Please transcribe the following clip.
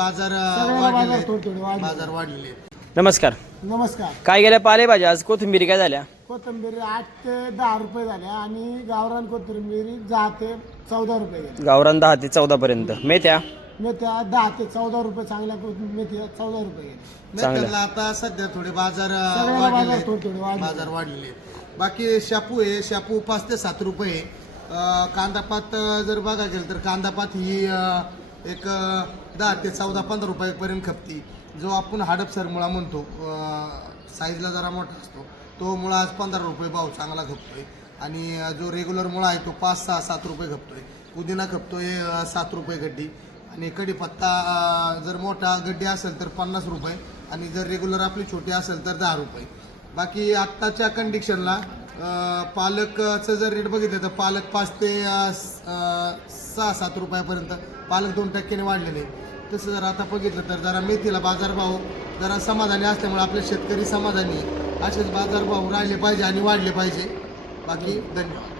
बाजार सगळ्याला वाढलेले बाजार आहेत. थोडे वाढले. बाजार वाढलेले आहेत. नमस्कार. नमस्कार. काय गेल्या पालेभाज्या आज? कोथिंबीर काय झाल्या? कोथिंबीर 8 ते 10 रुपये झाल्या आणि गावरान कोथिंबीर 10 ते 14 रुपये गेल्या. गावरान 10 ते 14 पर्यंत. मेथ्या मेथ्या 10 ते 14 रुपये चांगल्या मेथ्या 14 रुपये गेल्या. चांगलं. मेथ्याला आता सध्या थोडे बाजार सगळ्याला वाढलेले बाजार आहेत. थोडे वाढले. बाजार वाढलेले आहेत. बाकी शापू आहे, शापू 5 ते 7 रुपये आहे. कांदापात जर बघा गेलं तर कांदापात ही एक 10 ते 14-15 रुपयापर्यंत खपती. जो आपण हडपसर मुळा म्हणतो, साईजला जरा मोठा असतो, तो मुळा आज 15 रुपये भाव चांगला खपतोय. आणि जो रेग्युलर मुळा आहे तो 5-6-7 रुपये खपतोय. पुदिना खपतोय 7 रुपये गड्डी. आणि कढीपत्ता जर मोठा गड्डी असेल तर 50 रुपये आणि जर रेग्युलर आपली छोटी असेल तर 10 रुपये. बाकी आत्ताच्या कंडिशनला पालकचं जर रेट बघितलं तर पालक 5 ते 6-7 रुपयापर्यंत पालक 2% वाढलेले. तसं जर आता बघितलं तर जरा मेथीला बाजारभाव जरा समाधानी असल्यामुळे आपले शेतकरी समाधानी आहे. असेच बाजारभाव राहिले पाहिजे आणि वाढले पाहिजे. बाकी धन्यवाद.